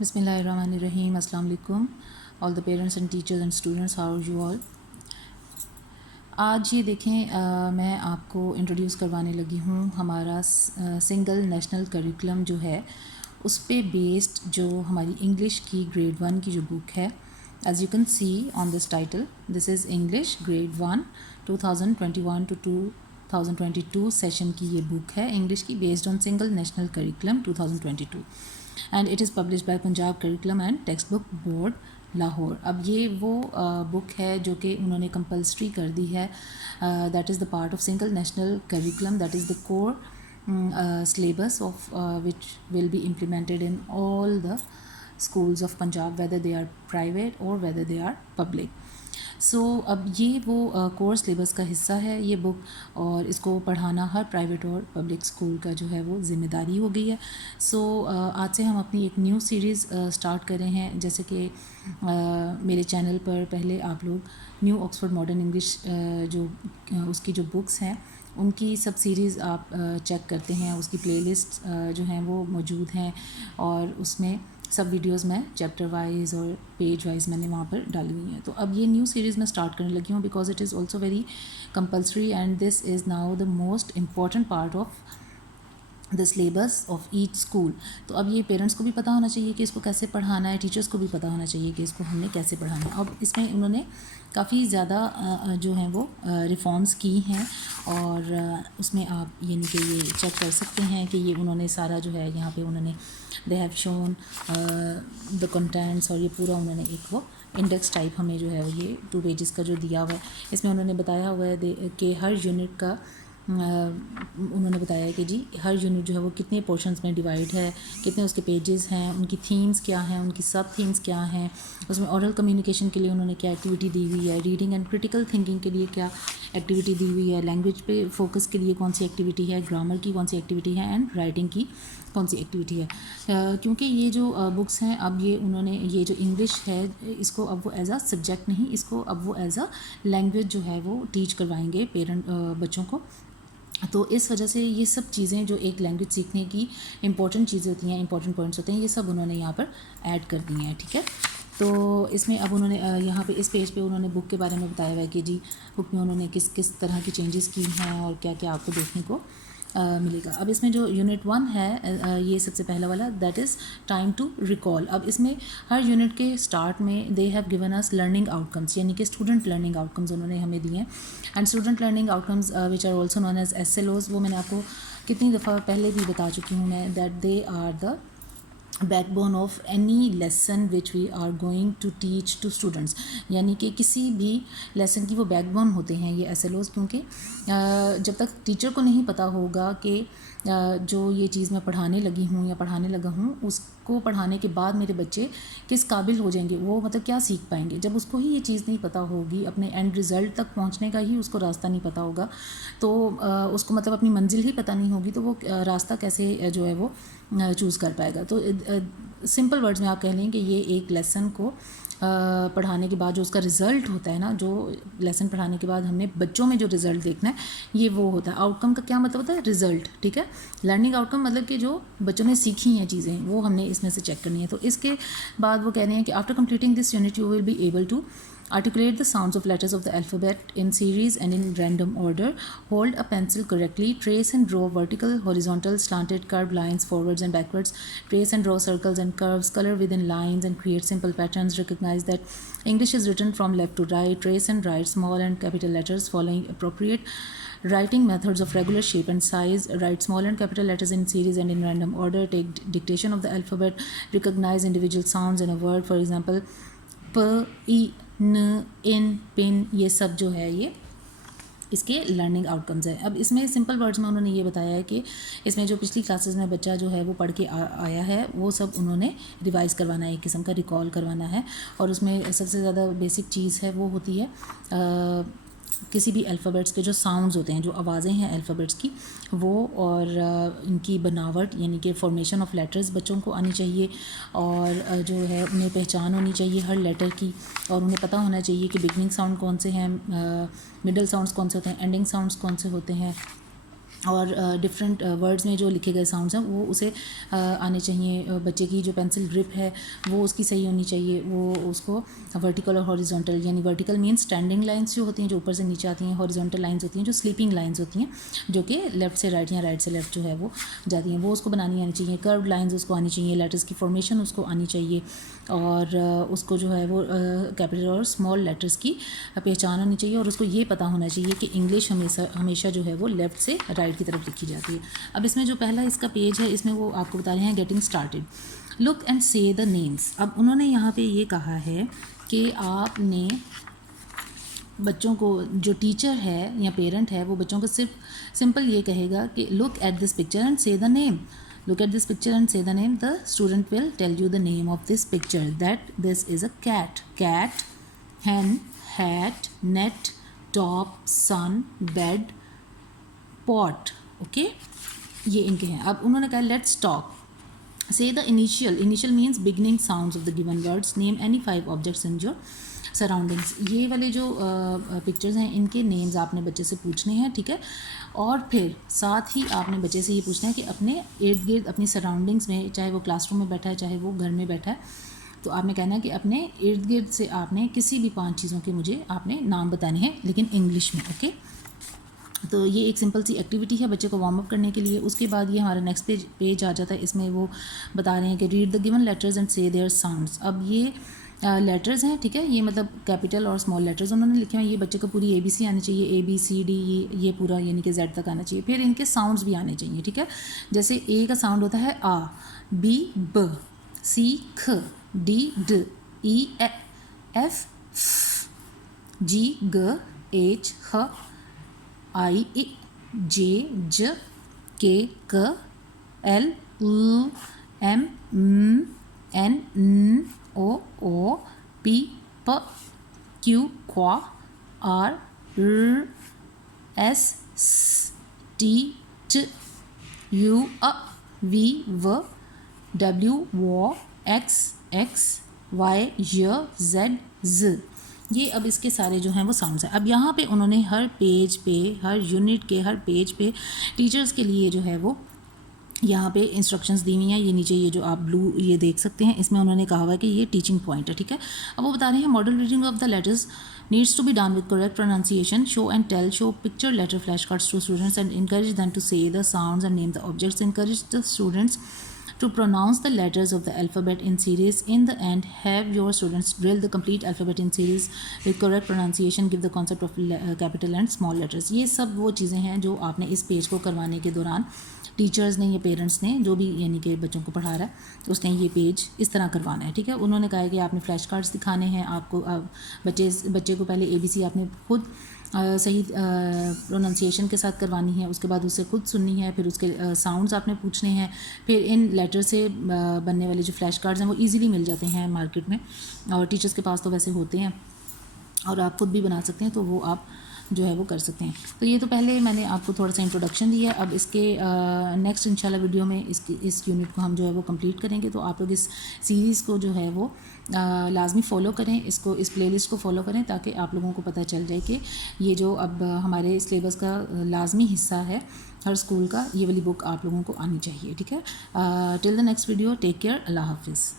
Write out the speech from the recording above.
بسم اللہ الرحمن الرحیم. السلام علیکم all the parents and teachers and students, how are you all. آج یہ دیکھیں میں آپ کو انٹروڈیوس کروانے لگی ہوں ہمارا سنگل نیشنل کریکولم جو ہے اس پہ بیسڈ جو ہماری انگلش کی گریڈ 1 کی جو بک ہے. As you can see on this title, this is English grade 1 2021 to 2022 session کی یہ بک ہے انگلش کی, based on single national curriculum 2022 and it is published by Punjab curriculum and text book board Lahore. اب یہ وہ بک ہے جو کہ انہوں نے کمپلسری کر دی ہے, that is the part of single national curriculum, that is the core syllabus of which will be implemented in all the schools of Punjab, whether they are private or whether they are public. سو اب یہ وہ course syllabus کا حصہ ہے یہ بک, اور اس کو پڑھانا ہر پرائیویٹ اور پبلک اسکول کا جو ہے وہ ذمہ داری ہو گئی ہے. سو آج سے ہم اپنی ایک نیو سیریز اسٹارٹ کر رہے ہیں. جیسے کہ میرے چینل پر پہلے آپ لوگ نیو آکسفورڈ ماڈرن انگلش جو اس کی جو بکس ہیں ان کی سب سیریز آپ چیک کرتے ہیں, اس کی پلے لسٹ جو ہیں وہ موجود ہیں, اور اس میں سب ویڈیوز میں چیپٹر وائز اور پیج وائز میں نے وہاں پر ڈالی ہوئی ہیں. تو اب یہ نیو سیریز میں اسٹارٹ کرنے لگی ہوں because it is also very compulsory and this is now the most important part of the syllabus of each school. تو اب یہ پیرنٹس کو بھی پتہ ہونا چاہیے کہ اس کو کیسے پڑھانا ہے, ٹیچرس کو بھی پتہ ہونا چاہیے کہ اس کو ہم نے کیسے پڑھانا ہے. اب اس میں انہوں نے کافی زیادہ جو ہیں وہ ریفارمس کی ہیں, اور اس میں آپ یعنی کہ یہ چیک کر سکتے ہیں کہ یہ انہوں نے سارا جو ہے یہاں پہ انہوں نے they have shown the contends, اور یہ پورا انہوں نے ایک وہ انڈیکس ٹائپ ہمیں جو ہے یہ 2 پیجز کا جو دیا ہوا ہے, اس میں انہوں نے بتایا ہوا ہے کہ ہر یونٹ کا انہوں نے بتایا ہے کہ جی ہر یونٹ جو ہے وہ کتنے پورشنز میں ڈیوائڈ ہے, کتنے اس کے پیجز ہیں, ان کی تھیمز کیا ہیں, ان کی سب تھیمز کیا ہیں, اس میں اورل کمیونیکیشن کے لیے انہوں نے کیا ایکٹیویٹی دی ہوئی ہے, ریڈنگ اینڈ کریٹیکل تھنکنگ کے لیے کیا ایکٹیویٹی دی ہوئی ہے, لینگویج پہ فوکس کے لیے کون سی ایکٹیویٹی ہے, گرامر کی کون سی ایکٹیویٹی ہے, اینڈ رائٹنگ کی کون سی ایکٹیویٹی ہے. کیونکہ یہ جو بکس ہیں اب یہ انہوں نے یہ جو انگلش ہے اس کو اب وہ ایز اے سبجیکٹ نہیں, اس کو اب وہ ایز اے لینگویج جو ہے وہ ٹیچ کروائیں گے بچوں کو. تو اس وجہ سے یہ سب چیزیں جو ایک لینگویج سیکھنے کی امپورٹنٹ چیزیں ہوتی ہیں, امپورٹنٹ پوائنٹس ہوتے ہیں, یہ سب انہوں نے یہاں پر ایڈ کر دی ہیں. ٹھیک ہے, تو اس میں اب انہوں نے یہاں پہ اس پیج پہ انہوں نے بک کے بارے میں بتایا ہوا ہے کہ جی بک میں انہوں نے کس کس طرح کی چینجز کی ہیں اور کیا کیا آپ کو دیکھنے کو ملے گا. اب اس میں جو یونٹ 1 ہے یہ سب سے پہلا والا, that is time to recall. اب اس میں ہر یونٹ کے اسٹارٹ میں they have given us learning آؤٹ کمس, یعنی کہ اسٹوڈنٹ لرننگ آؤٹ کمز انہوں نے ہمیں دیے ہیں. And student learning outcomes which are also known as SLOs, وہ میں نے آپ کو کتنی دفعہ پہلے بھی بتا چکی ہوں میں, that they are the backbone of any lesson which we are going to teach to students, یعنی کہ کسی بھی لیسن کی وہ بیک بون ہوتے ہیں یہ SLOs. کیونکہ جب تک ٹیچر کو نہیں پتہ ہوگا کہ جو یہ چیز میں پڑھانے لگی ہوں یا پڑھانے لگا ہوں اس کو پڑھانے کے بعد میرے بچے کس قابل ہو جائیں گے, وہ مطلب کیا سیکھ پائیں گے, جب اس کو ہی یہ چیز نہیں پتہ ہوگی, اپنے اینڈ رزلٹ تک پہنچنے کا ہی اس کو راستہ نہیں پتہ ہوگا, تو اس کو مطلب اپنی منزل ہی پتہ نہیں ہوگی, تو وہ راستہ کیسے جو ہے وہ چوز کر پائے گا. تو سمپل ورڈز میں آپ کہہ لیں کہ یہ ایک لیسن کو پڑھانے کے بعد جو اس کا رزلٹ ہوتا ہے نا, جو لیسن پڑھانے کے بعد ہم نے بچوں میں جو رزلٹ دیکھنا ہے یہ وہ ہوتا ہے. آؤٹ کم کا کیا مطلب ہوتا ہے, رزلٹ. ٹھیک ہے, لرننگ آؤٹ کم مطلب کہ جو بچوں نے سیکھی ہیں چیزیں وہ ہم نے اس میں سے چیک کرنی ہے. تو اس کے بعد وہ کہہ رہے ہیں کہ after completing this unit you will be able to articulate the sounds of letters of the alphabet in series and in random order, hold a pencil correctly, trace and draw vertical, horizontal, slanted, curved lines forwards and backwards, trace and draw circles and curves, color within lines and create simple patterns, recognize that English is written from left to right, trace and write small and capital letters following appropriate writing methods of regular shape and size, write small and capital letters in series and in random order, take dictation of the alphabet, recognize individual sounds in a word, for example p, e, n, in, pin, یہ سب جو ہے یہ اس کے learning out comes ہے. اب اس میں simple words میں انہوں نے یہ بتایا ہے کہ اس میں جو پچھلی کلاسز میں بچہ جو ہے وہ پڑھ کے آیا ہے وہ سب انہوں نے ریوائز کروانا ہے, ایک قسم کا ریکال کروانا ہے. اور اس میں سب سے زیادہ بیسک چیز ہے وہ ہوتی ہے کسی بھی الفابیٹس کے جو ساؤنڈز ہوتے ہیں, جو آوازیں ہیں الفابیٹس کی وہ, اور ان کی بناوٹ یعنی کہ فارمیشن آف لیٹرز بچوں کو آنی چاہیے, اور جو ہے انہیں پہچان ہونی چاہیے ہر لیٹر کی, اور انہیں پتہ ہونا چاہیے کہ بگننگ ساؤنڈ کون سے ہیں, مڈل ساؤنڈس کون سے ہوتے ہیں, اینڈنگ ساؤنڈس کون سے ہوتے ہیں, اور ڈفرینٹ ورڈز میں جو لکھے گئے ساؤنڈز ہیں وہ اسے آنے چاہیے. بچے کی جو پینسل گرپ ہے وہ اس کی صحیح ہونی چاہیے. وہ اس کو ورٹیکل اور ہاریزونٹل, یعنی ورٹیکل مینس اسٹینڈنگ لائنس جو ہوتی ہیں جو اوپر سے نیچے آتی ہیں, ہاریزونٹل لائنس ہوتی ہیں جو سلیپنگ لائنس ہوتی ہیں جو کہ لیفٹ سے رائٹ یا رائٹ سے لیفٹ جو ہے وہ جاتی ہیں, وہ اس کو بنانی آنی چاہیے. کروڈ لائنز اس کو آنی چاہیے, لیٹرز کی فارمیشن اس کو آنی چاہیے, اور اس کو جو ہے وہ کیپٹل اور اسمال لیٹرز کی پہچان ہونی چاہیے, اور اس کو یہ پتہ ہونا چاہیے کہ انگلش ہمیشہ جو ہے وہ لیفٹ سے رائٹ کی طرف لکھی جاتی ہے. اب اس میں جو پہلا اس کا پیج ہے اس میں وہ آپ کو بتا رہے ہیں getting started. Look and say the names. اب انہوں نے یہاں پہ یہ کہا ہے کہ آپ نے بچوں کو, جو ٹیچر ہے یا پیرنٹ ہے وہ بچوں کو صرف سمپل یہ کہے گا کہ look at this picture and say the name. Look at this picture and say the name. The student will tell you the name of this picture. That this is a cat. Cat, hen, hat, net, top, sun, bed, pot. Okay? یہ ان کے ہیں. اب انہوں نے کہا let's talk. Say the initial. Initial means beginning sounds of the given words. Name any 5 objects in your surroundings. یہ والے جو پکچرز ہیں ان کے نیمز آپ نے بچے سے پوچھنے ہیں, ٹھیک ہے, اور پھر ساتھ ہی آپ نے بچے سے یہ پوچھنا ہے کہ اپنے ارد گرد اپنی سراؤنڈنگس میں, چاہے وہ کلاس روم میں بیٹھا ہے چاہے وہ گھر میں بیٹھا ہے, تو آپ نے کہنا ہے کہ اپنے ارد گرد سے آپ نے کسی بھی 5 چیزوں کے مجھے آپ نے نام بتانے ہیں لیکن انگلش میں. اوکے, تو یہ ایک سمپل سی ایکٹیویٹی ہے بچے کو وارم اپ کرنے کے لیے. اس کے بعد یہ ہمارا نیکسٹ پیج آ جاتا ہے. اس میں وہ بتا رہے ہیں کہ read the given letters and سے دیئر ساؤنڈس. اب یہ لیٹرز ہیں, ٹھیک ہے, یہ مطلب کیپیٹل اور اسمال لیٹرز انہوں نے لکھے ہیں. یہ بچے کو پوری اے بی سی آنی چاہیے, اے بی سی ڈی, یہ پورا یعنی کہ زیڈ تک آنا چاہیے. پھر ان کے ساؤنڈز بھی آنے چاہیے, ٹھیک ہے. جیسے اے کا ساؤنڈ ہوتا ہے آ, بی ب, سی کھ, ڈی ڈ, ای ایف ف, جی گ, ایچ خ, آئی ای, جے ج, کے ک, ایل ل, ایم م, این ن, او او, پی پ, کیو کوا, آر ر, ایس س, ٹی چ, یو ا, وی و, ڈبلیو و, ایکس ایکس, وائی ی, زیڈ ز. یہ اب اس کے سارے جو ہیں وہ ساؤنڈس ہیں. اب یہاں پہ انہوں نے ہر پیج پہ, ہر یونٹ کے ہر پیج پہ ٹیچرز کے لیے جو ہے وہ یہاں پہ انسٹرکشنز دی ہوئی ہیں. یہ نیچے یہ جو آپ بلو یہ دیکھ سکتے ہیں, اس میں انہوں نے کہا ہوا ہے کہ یہ ٹیچنگ پوائنٹ ہے, ٹھیک ہے. اب وہ بتا رہے ہیں model reading of the letters needs to be done with correct pronunciation. Show and tell, show picture letter flashcards to students and encourage them to say the sounds and name the objects. Encourage the students to pronounce the letters of the alphabet in series. In the end, have your students drill the complete alphabet in series with correct pronunciation. Give the concept of capital and small letters. یہ سب وہ چیزیں ہیں جو آپ نے اس page کو کروانے کے دوران ٹیچرز نے یا پیرنٹس نے, جو بھی یعنی کہ بچوں کو پڑھا رہا ہے اس نے یہ پیج اس طرح کروانا ہے, ٹھیک ہے. انہوں نے کہا ہے کہ آپ نے فلیش کارڈس دکھانے ہیں, آپ کو بچے کو پہلے اے بی سی آپ نے خود صحیح پروننسیشن کے ساتھ کروانی ہے, اس کے بعد اسے خود سننی ہے, پھر اس کے ساؤنڈز آپ نے پوچھنے ہیں. پھر ان لیٹر سے بننے والے جو فلیش کارڈز ہیں وہ ایزیلی مل جاتے ہیں مارکیٹ میں, اور ٹیچرز کے پاس تو ویسے ہوتے ہیں, اور آپ خود بھی بنا سکتے ہیں, تو وہ آپ جو ہے وہ کر سکتے ہیں. تو یہ تو پہلے میں نے آپ کو تھوڑا سا انٹروڈکشن دیا ہے. اب اس کے نیکسٹ انشاءاللہ ویڈیو میں اس یونٹ کو ہم جو ہے وہ کمپلیٹ کریں گے. تو آپ لوگ اس سیریز کو جو ہے وہ لازمی فالو کریں, اس پلے لسٹ کو فالو کریں, تاکہ آپ لوگوں کو پتہ چل جائے کہ یہ جو اب ہمارے سلیبس کا لازمی حصہ ہے ہر اسکول کا, یہ والی بک آپ لوگوں کو آنی چاہیے, ٹھیک ہے. Till the next video, take care, اللہ حافظ.